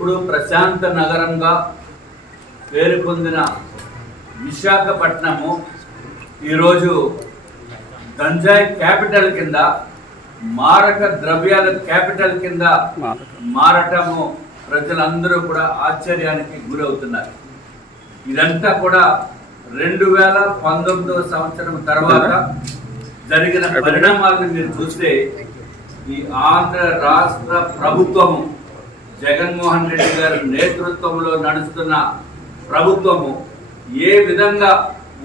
ఎప్పుడూ ప్రశాంత నగరంగా పేరు పొందిన విశాఖపట్నము ఈరోజు గంజాయి క్యాపిటల్ కింద, మారక ద్రవ్యాల క్యాపిటల్ కింద మారటము ప్రజలందరూ కూడా ఆశ్చర్యానికి గురవుతున్నారు. ఇదంతా కూడా 2019 సంవత్సరం తర్వాత జరిగిన పరిణామాలను మీరు చూస్తే ఈ ఆంధ్ర రాష్ట్ర ప్రభుత్వము, జగన్మోహన్ రెడ్డి గారి నేతృత్వంలో నడుస్తున్న ప్రభుత్వము ఏ విధంగా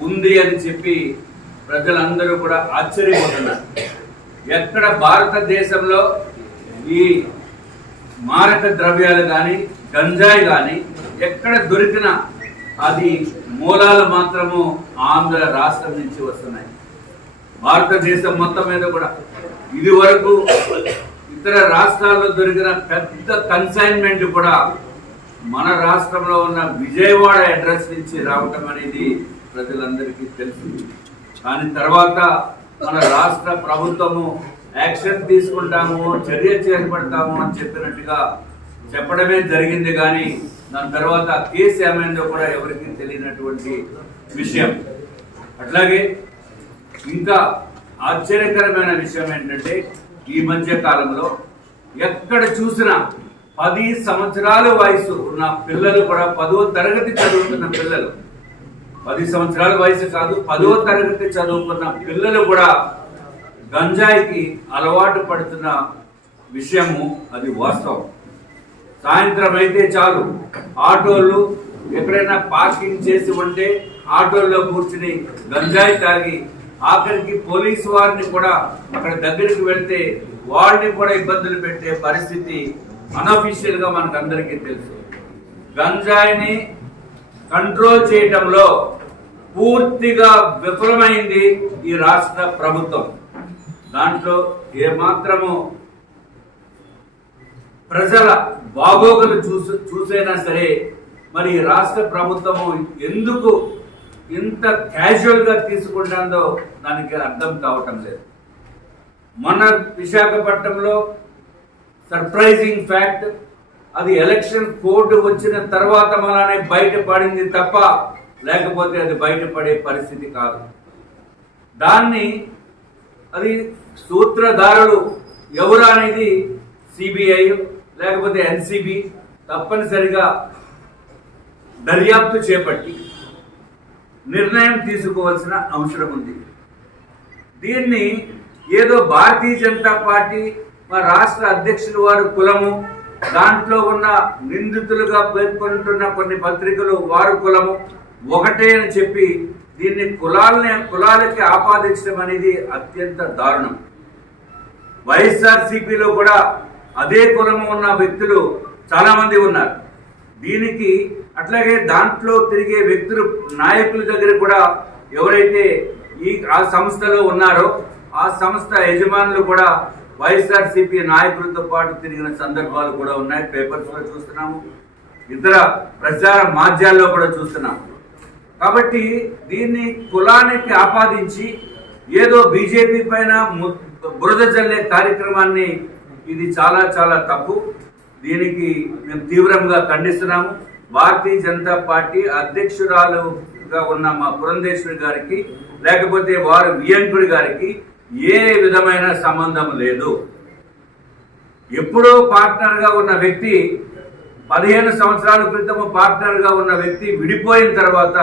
ఉంది అని చెప్పి ప్రజలందరూ కూడా ఆశ్చర్యపోతున్నారు. ఎక్కడ భారతదేశంలో ఈ మారక ద్రవ్యాలు కానీ, గంజాయి కానీ ఎక్కడ దొరికినా అది మూలాలు మాత్రము ఆంధ్ర రాష్ట్రం నుంచి వస్తున్నాయి. భారతదేశం మొత్తం మీద కూడా ఇది వరకు ఇతర రాష్ట్రాల్లో దొరికిన పెద్ద కన్సైన్మెంట్ కూడా మన రాష్ట్రంలో ఉన్న విజయవాడ అడ్రస్ నుంచి రావటం అనేది ప్రజలందరికీ తెలుసు. కానీ తర్వాత మన రాష్ట్ర ప్రభుత్వము యాక్షన్ తీసుకుంటాము, చర్య చేపడతాము అని చెప్పినట్టుగా చెప్పడమే జరిగింది. కానీ దాని తర్వాత కేసు ఏమైందో కూడా ఎవరికి తెలియనటువంటి విషయం. అట్లాగే ఇంకా ఆశ్చర్యకరమైన విషయం ఏంటంటే ఈ మధ్య కాలంలో ఎక్కడ చూసినా 10 సంవత్సరాల వయసు ఉన్న పిల్లలు కూడా, 10వ తరగతి చదువుతున్న పిల్లలు, 10 సంవత్సరాల వయసు కాదు 10వ తరగతి చదువుకున్న పిల్లలు కూడా గంజాయికి అలవాటు పడుతున్న విషయము అది వాస్తవం. సాయంత్రం అయితే చాలు ఆటోలు ఎక్కడైనా పార్కింగ్ చేసి ఉంటే ఆటోల్లో కూర్చుని గంజాయి తాగి ఆఖరికి పోలీసు వారిని కూడా అక్కడ దగ్గరికి వెళ్తే వాళ్ళని కూడా ఇబ్బందులు పెట్టే పరిస్థితి అనఫీషియల్ గా మనకు అందరికీ తెలుసు. గంజాయిని కంట్రోల్ చేయటంలో పూర్తిగా విఫలమైంది ఈ రాష్ట్ర ప్రభుత్వం. దాంట్లో ఏమాత్రము ప్రజల బాగోగులు చూసైనా సరే మరి రాష్ట్ర ప్రభుత్వము ఎందుకు ఇంత క్యాజువల్ గా తీసుకుంటుందో దానికి అర్థం కావటం లేదు. మన విశాఖపట్నంలో సర్ప్రైజింగ్ ఫ్యాక్ట్, అది ఎలక్షన్ కోడ్ వచ్చిన తర్వాత మననే బయటపడింది తప్ప లేకపోతే అది బయటపడే పరిస్థితి కాదు. దాన్ని అది సూత్రధారులు ఎవరు అనేది సిబిఐ లేకపోతే ఎన్సిబి తప్పనిసరిగా దర్యాప్తు చేపట్టి నిర్ణయం తీసుకోవాల్సిన అవసరం ఉంది. దీన్ని ఏదో భారతీయ జనతా పార్టీ మా రాష్ట్ర అధ్యక్షులు వారు కులము, దాంట్లో ఉన్న నిందితులుగా పేర్కొంటున్న కొన్ని పత్రికలు వారు కులము ఒకటే అని చెప్పి దీన్ని కులాలకి ఆపాదించడం అనేది అత్యంత దారుణం. వైఎస్ఆర్సీపీలో కూడా అదే కులము ఉన్న వ్యక్తులు చాలా మంది ఉన్నారు. దీనికి అట్లాగే దాంట్లో తిరిగే వ్యక్తులు, నాయకుల దగ్గర కూడా ఎవరైతే ఆ సంస్థలో ఉన్నారో ఆ సంస్థ యజమానులు కూడా వైఎస్ఆర్సీపీ నాయకులతో పాటు తిరిగిన సందర్భాలు కూడా ఉన్నాయి. పేపర్స్ లో చూస్తున్నాము, ఇతర ప్రచార మాధ్యాల్లో కూడా చూస్తున్నాము. కాబట్టి దీన్ని కులానికి ఆపాదించి ఏదో బీజేపీ పైన బురద చల్లే కార్యక్రమాన్ని ఇది చాలా చాలా తప్పు. దీనికి మేము తీవ్రంగా ఖండిస్తున్నాము. భారతీయ జనతా పార్టీ అధ్యక్షురాలుగా ఉన్న మా పురంధేశ్వరి గారికి లేకపోతే వారు వియంకుడి గారికి ఏ విధమైన సంబంధం లేదు. ఎప్పుడో పార్ట్నర్ గా ఉన్న వ్యక్తి, 15 సంవత్సరాల క్రితం పార్ట్నర్ గా ఉన్న వ్యక్తి విడిపోయిన తర్వాత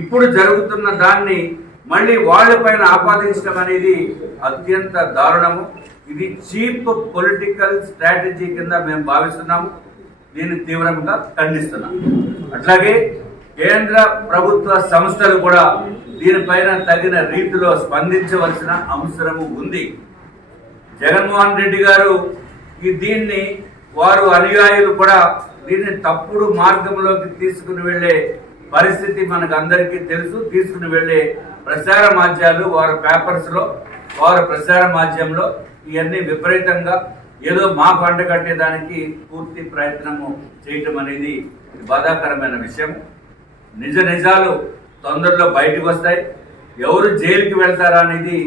ఇప్పుడు జరుగుతున్న దాన్ని మళ్ళీ వాళ్ళపైన ఆపాదించడం అనేది అత్యంత దారుణము. ఇది చీప్ పొలిటికల్ స్ట్రాటజీ కింద మేము భావిస్తున్నాము. దీన్ని తీవ్రంగా ఖండిస్తున్నాం. అట్లాగే కేంద్ర ప్రభుత్వ సంస్థలు కూడా దీనిపైన తగిన రీతిలో స్పందించవలసిన అవసరము ఉంది. జగన్మోహన్ రెడ్డి గారు దీన్ని, వారు అనుయాయులు కూడా దీన్ని తప్పుడు మార్గంలోకి తీసుకుని వెళ్లే పరిస్థితి మనకు అందరికీ తెలుసు. తీసుకుని వెళ్లే ప్రసార మాధ్యాలు, వారి పేపర్స్ లో, వారి ప్రసార మాధ్యమంలో ఇవన్నీ విపరీతంగా ఏదో మా పంట కట్టేదానికి పూర్తి ప్రయత్నము చేయటం అనేది బాధాకరమైన విషయం. నిజాలు తొందరలో బయటకు వస్తాయి. ఎవరు జైలుకి వెళ్తారా అనేది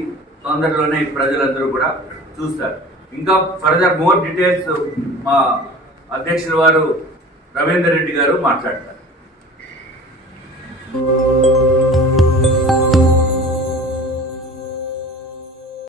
తొందరలోనే ప్రజలందరూ కూడా చూస్తారు. ఇంకా ఫర్దర్ మోర్ డీటెయిల్స్ మా అధ్యక్షుల వారు రవీందర్ రెడ్డి గారు మాట్లాడతారు.